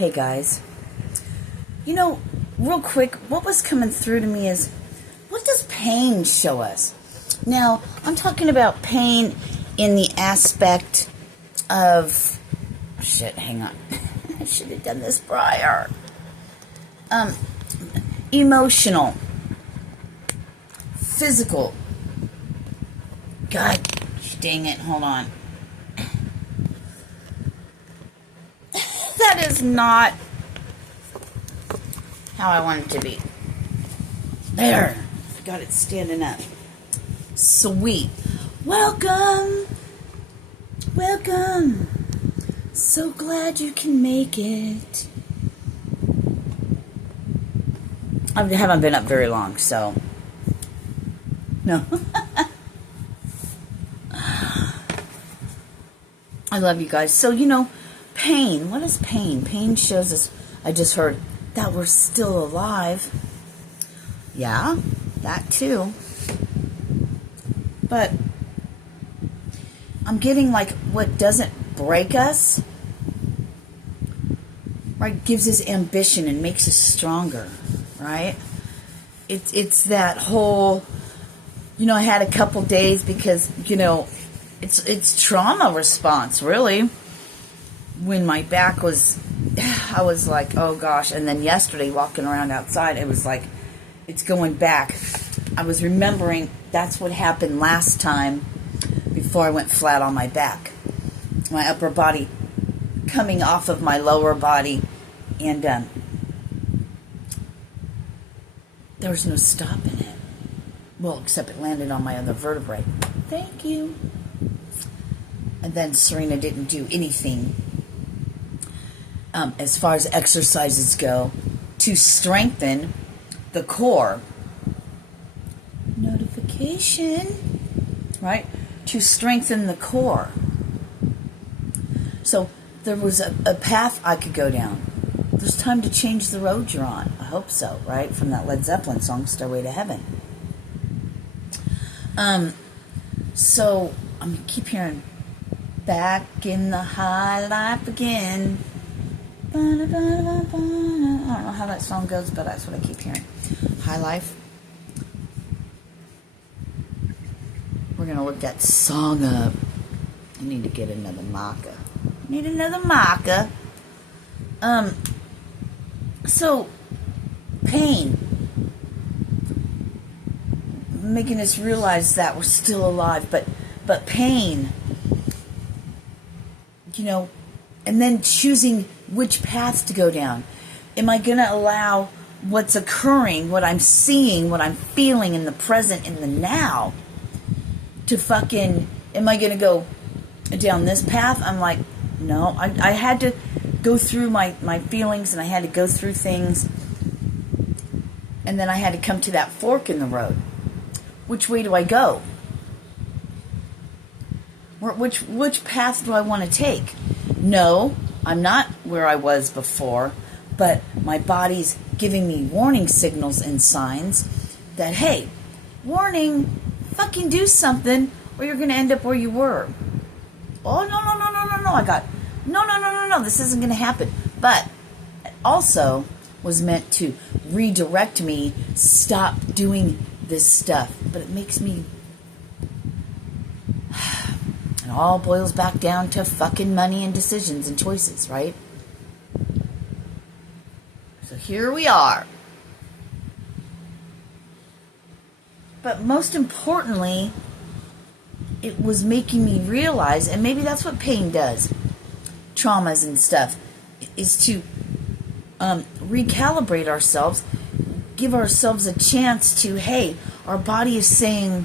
Hey guys, real quick, what was coming through to me is, what does pain show us? Now, I'm talking about pain in the aspect of, shit, hang on, I should have done this prior, emotional, physical, God dang it, hold on. That is not how I want it to be. There. Got it standing up. Sweet. Welcome. Welcome. So glad you can make it. I haven't been up very long, so. No. I love you guys. So, pain. What is pain? Pain shows us, I just heard, that we're still alive. Yeah, that too. But I'm getting like what doesn't break us, right, gives us ambition and makes us stronger, right? It's that whole, I had a couple days because, it's trauma response, really. When my back was, I was like, oh gosh. And then yesterday, walking around outside, it was like, it's going back. I was remembering that's what happened last time before I went flat on my back. My upper body coming off of my lower body. And there was no stopping it. Well, except it landed on my other vertebrae. Thank you. And then Sirena didn't do anything as far as exercises go to strengthen the core. Notification, right? To strengthen the core. So there was a path I could go down. There's time to change the road you're on. I hope so, right? From that Led Zeppelin song, Stairway to Heaven. So I'm going to keep hearing, back in the high life again. I don't know how that song goes, but that's what I keep hearing. High life. We're going to look that song up. I need to get another maca. So, pain. Making us realize that we're still alive, but pain, and then choosing which paths to go down. Am I going to allow what's occurring, what I'm seeing, what I'm feeling in the present, in the now, to am I going to go down this path? I'm like, no. I had to go through my feelings, and I had to go through things, and then I had to come to that fork in the road. Which way do I go? Which path do I want to take? No, I'm not where I was before, but my body's giving me warning signals and signs that, hey, warning, fucking do something or you're going to end up where you were. Oh, no. I got, no, this isn't going to happen. But it also was meant to redirect me, stop doing this stuff. But it makes me, it all boils back down to fucking money and decisions and choices, right? So here we are. But most importantly, it was making me realize, and maybe that's what pain does, traumas and stuff, is to recalibrate ourselves, give ourselves a chance to, hey, our body is saying,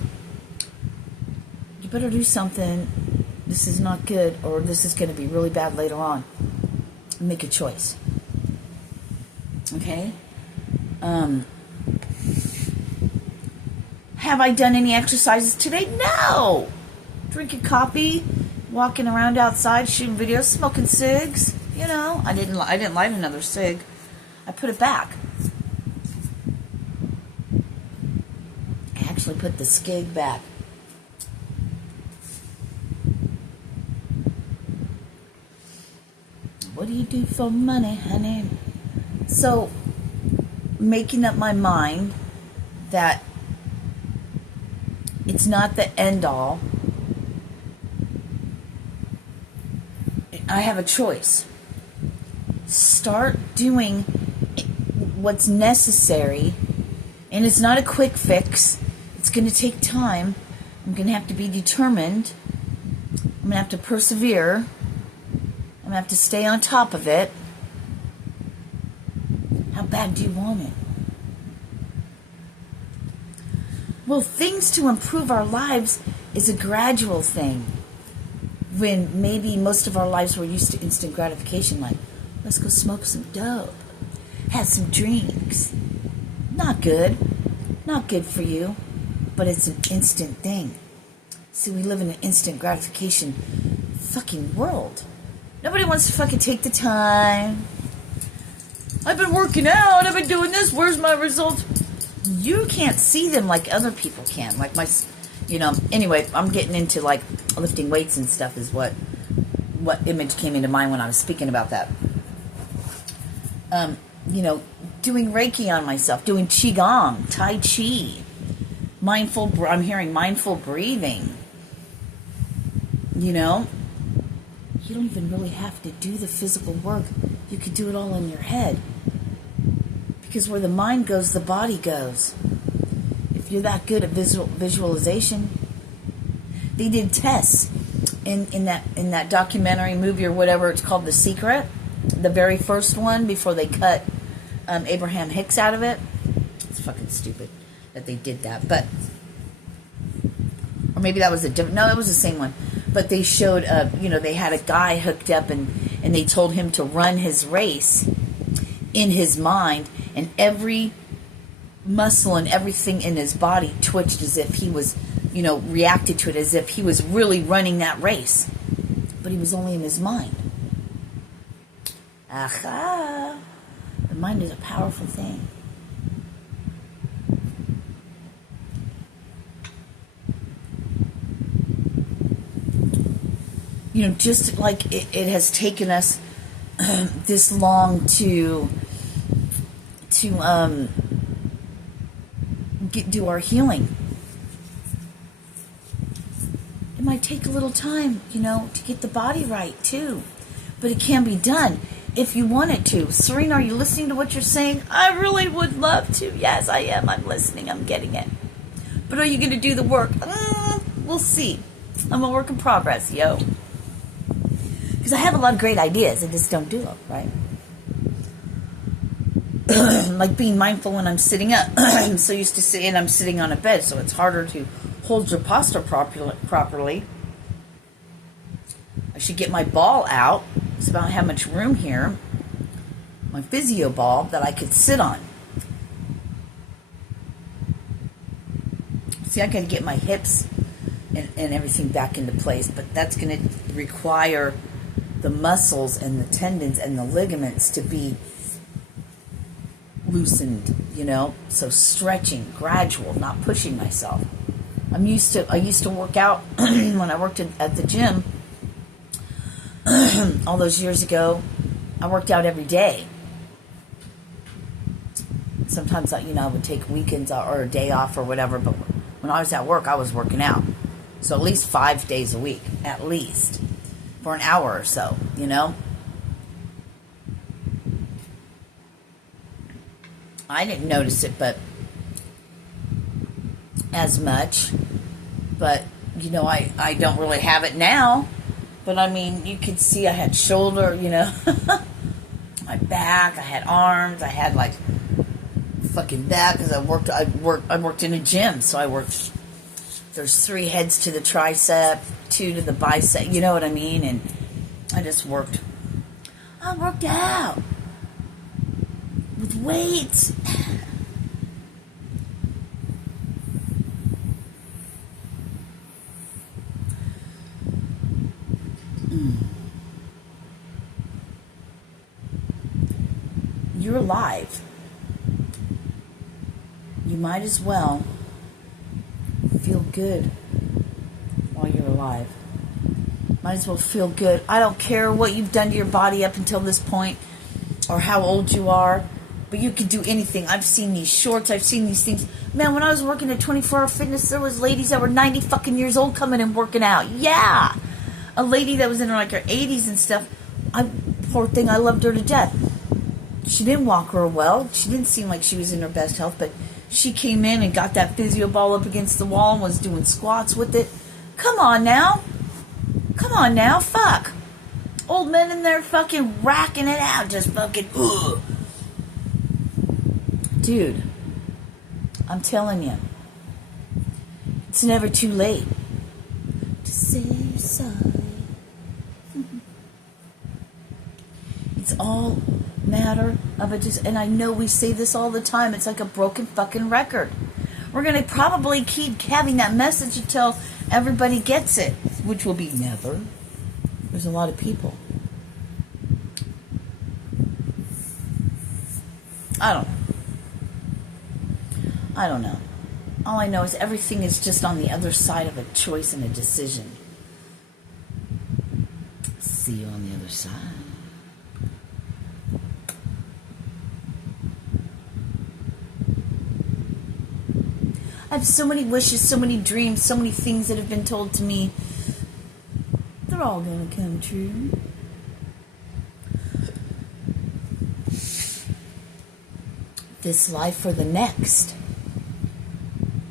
you better do something, this is not good, or this is going to be really bad later on. Make a choice. Okay? Have I done any exercises today? No! Drinking coffee, walking around outside, shooting videos, smoking cigs. I didn't light another cig. I put it back. I actually put the skig back. What do you do for money, honey? So, making up my mind that it's not the end all. I have a choice. Start doing what's necessary, and it's not a quick fix. It's going to take time. I'm going to have to be determined. I'm going to have to persevere. I'm going to have to stay on top of it. How bad do you want it? Well, things to improve our lives is a gradual thing. When maybe most of our lives were used to instant gratification, like, let's go smoke some dope, have some drinks. Not good. Not good for you. But it's an instant thing. See, we live in an instant gratification fucking world. Nobody wants to fucking take the time. I've been working out. I've been doing this. Where's my results? You can't see them like other people can. Like my, anyway, I'm getting into like lifting weights and stuff is what image came into mind when I was speaking about that. Doing Reiki on myself, doing Qigong, Tai Chi, I'm hearing mindful breathing. You don't even really have to do the physical work. You could do it all in your head. Because where the mind goes, the body goes. If you're that good at visualization, they did tests in that documentary movie or whatever it's called, The Secret, the very first one before they cut Abraham Hicks out of it. It's fucking stupid that they did that, but or maybe that was it was the same one. But they showed, they had a guy hooked up and they told him to run his race in his mind, and every muscle and everything in his body twitched as if he was, reacted to it as if he was really running that race. But he was only in his mind. Aha! The mind is a powerful thing. Just like it has taken us this long to do our healing. It might take a little time, to get the body right too, but it can be done if you want it to. Sirena, are you listening to what you're saying? I really would love to. Yes, I am. I'm listening. I'm getting it. But are you going to do the work? We'll see. I'm a work in progress, yo. Because I have a lot of great ideas. I just don't do them, right? Like being mindful when I'm sitting up. I'm so used to sitting, I'm sitting on a bed, so it's harder to hold your posture properly. I should get my ball out. It's about how much room here. My physio ball that I could sit on. See, I got to get my hips and everything back into place, but that's going to require the muscles and the tendons and the ligaments to be loosened, so stretching, gradual, not pushing myself. I used to work out when I worked at the gym all those years ago. I worked out every day. Sometimes I would take weekends or a day off or whatever, but when I was at work, I was working out. So at least 5 days a week, at least, for an hour or so, I didn't notice it, but as much. But, I don't really have it now. But, you could see I had shoulder, my back, I had arms, I had, fucking that, because I worked in a gym, so I worked, there's 3 heads to the tricep, 2 to the bicep, you know what I mean? And I just worked out with weights. You're alive. You might as well feel good while you're alive. Might as well feel good. I don't care what you've done to your body up until this point or how old you are, but you can do anything. I've seen these shorts. I've seen these things. Man, when I was working at 24-Hour Fitness, there was ladies that were 90 fucking years old coming and working out. Yeah. A lady that was in her 80s and stuff. Poor thing, I loved her to death. She didn't walk real well. She didn't seem like she was in her best health, but she came in and got that physio ball up against the wall and was doing squats with it. Come on now. Come on now. Fuck. Old men in there fucking racking it out. Just fucking, ugh. Dude, I'm telling you, it's never too late to say you're sorry. It's all matter of it just, and I know we say this all the time, it's like a broken fucking record. We're going to probably keep having that message until everybody gets it, which will be never. There's a lot of people. I don't know. All I know is everything is just on the other side of a choice and a decision. See you on the other side. I have so many wishes, so many dreams, so many things that have been told to me. They're all going to come true. This life or the next.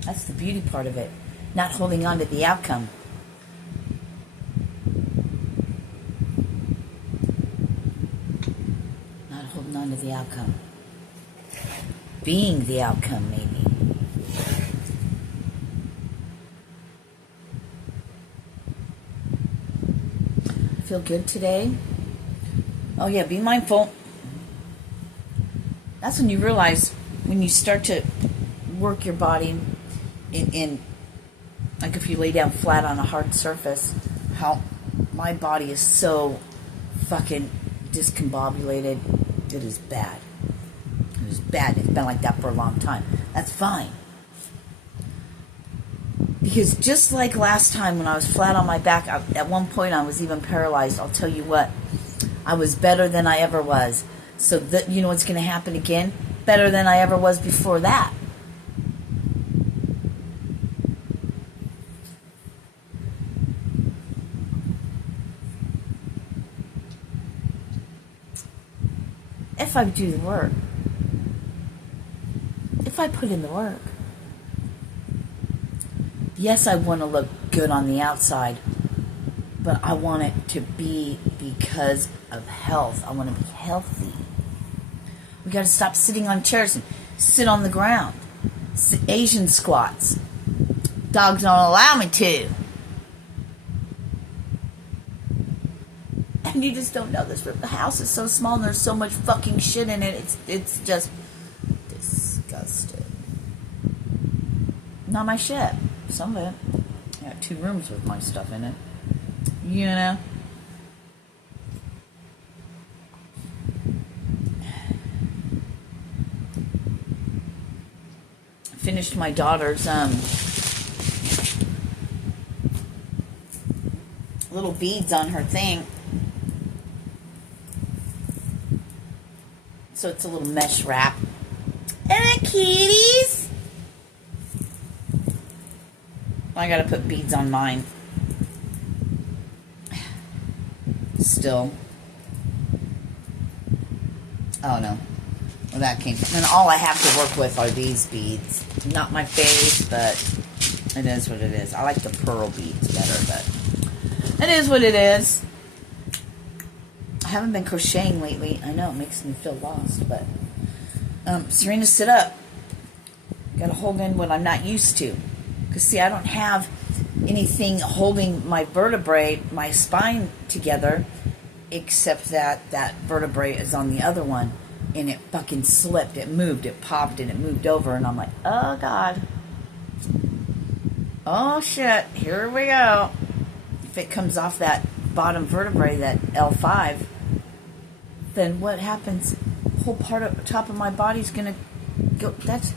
That's the beauty part of it. Not holding on to the outcome. Not holding on to the outcome. Being the outcome, maybe. Feel good today? Oh yeah, be mindful. That's when you realize, when you start to work your body in like if you lay down flat on a hard surface, how my body is so fucking discombobulated. It is bad. It is bad. It's been like that for a long time. That's fine. Because just like last time when I was flat on my back, at one point I was even paralyzed. I'll tell you what, I was better than I ever was. So you know what's going to happen again? Better than I ever was before that. If I do the work. If I put in the work. Yes, I want to look good on the outside, but I want it to be because of health. I want to be healthy. We got to stop sitting on chairs and sit on the ground. Asian squats. Dogs don't allow me to. And you just don't know this. The house is so small and there's so much fucking shit in it. It's just disgusting. Not my shit. Some of it. I got 2 rooms with my stuff in it. You know? Finished my daughter's little beads on her thing. So it's a little mesh wrap. And the kitties! I gotta put beads on mine. Still. Oh no. Well, that came from. And all I have to work with are these beads. Not my face, but it is what it is. I like the pearl beads better, but it is what it is. I haven't been crocheting lately. I know it makes me feel lost, but Sirena, sit up. Gotta hold in what I'm not used to. Because, see, I don't have anything holding my vertebrae, my spine together, except that vertebrae is on the other one. And it fucking slipped. It moved. It popped and it moved over. And I'm like, oh, God. Oh, shit. Here we go. If it comes off that bottom vertebrae, that L5, then what happens? The whole part of the top of my body's going to go. That's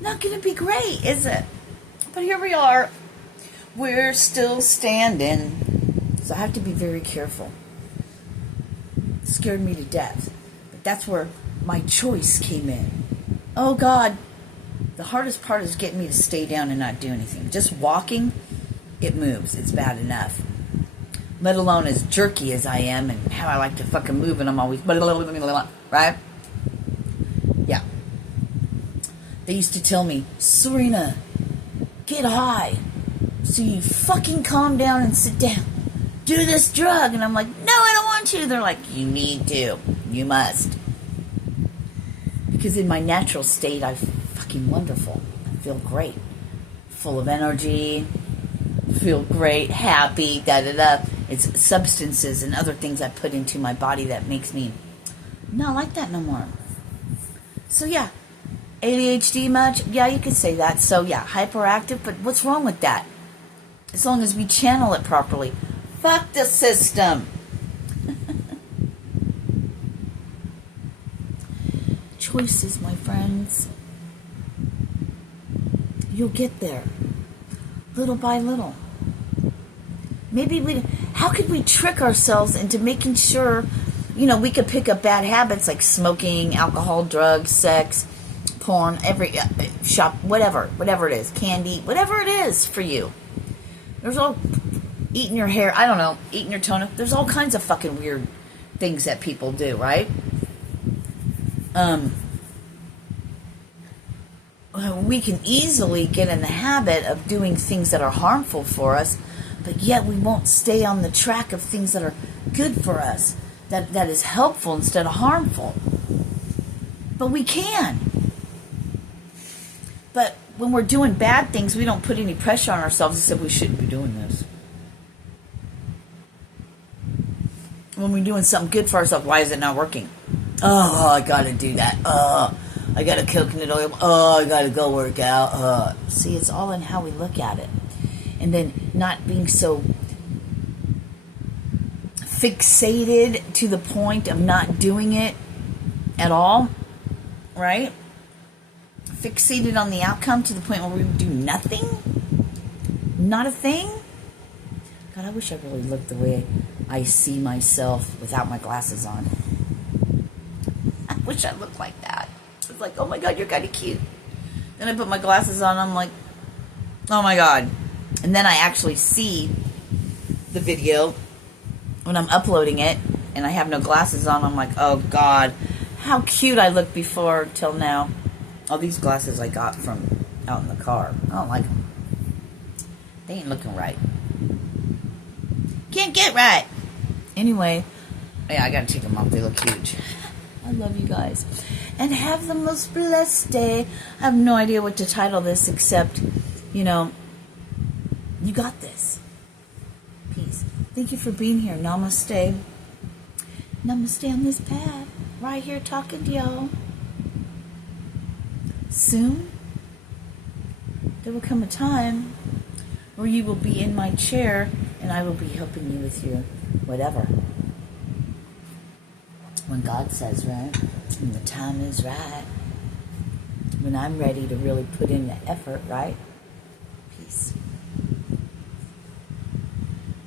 not going to be great, is it? But here we are. We're still standing. So I have to be very careful. It scared me to death. But that's where my choice came in. Oh God, the hardest part is getting me to stay down and not do anything. Just walking, it moves. It's bad enough. Let alone as jerky as I am and how I like to fucking move, and I'm always right? Yeah. They used to tell me, Sirena, get high so you fucking calm down and sit down. Do this drug. And I'm like, no, I don't want to. They're like, you need to. You must. Because in my natural state, I'm fucking wonderful. I feel great. Full of energy. Feel great. Happy. Da-da-da. It's substances and other things I put into my body that makes me not like that no more. So yeah. ADHD much? Yeah, you could say that. So yeah, hyperactive, but what's wrong with that? As long as we channel it properly. Fuck the system. Choices, my friends. You'll get there. Little by little. How could we trick ourselves into making sure, we could pick up bad habits like smoking, alcohol, drugs, sex, porn, shop, whatever it is, candy, whatever it is for you. There's all eating your hair, I don't know, eating your toenail. There's all kinds of fucking weird things that people do, right? We can easily get in the habit of doing things that are harmful for us, but yet we won't stay on the track of things that are good for us, that is helpful instead of harmful. But we can. But when we're doing bad things, we don't put any pressure on ourselves and say we shouldn't be doing this. When we're doing something good for ourselves, why is it not working? Oh, I gotta do that. I gotta coconut oil. I gotta go work out. See, it's all in how we look at it. And then not being so fixated to the point of not doing it at all, right? Fixated on the outcome to the point where we do nothing? Not a thing? God, I wish I really looked the way I see myself without my glasses on. I wish I looked like that. It's like, oh my God, you're kind of cute. Then I put my glasses on, I'm like, oh my God. And then I actually see the video when I'm uploading it and I have no glasses on. I'm like, oh God, how cute I looked before till now. All these glasses I got from out in the car. I don't like them. They ain't looking right. Can't get right. Anyway, yeah, I gotta take them off. They look huge. I love you guys. And have the most blessed day. I have no idea what to title this except, you got this. Peace. Thank you for being here. Namaste. Namaste on this path. Right here talking to y'all. Soon, there will come a time where you will be in my chair and I will be helping you with your whatever. When God says, right? When the time is right. When I'm ready to really put in the effort, right?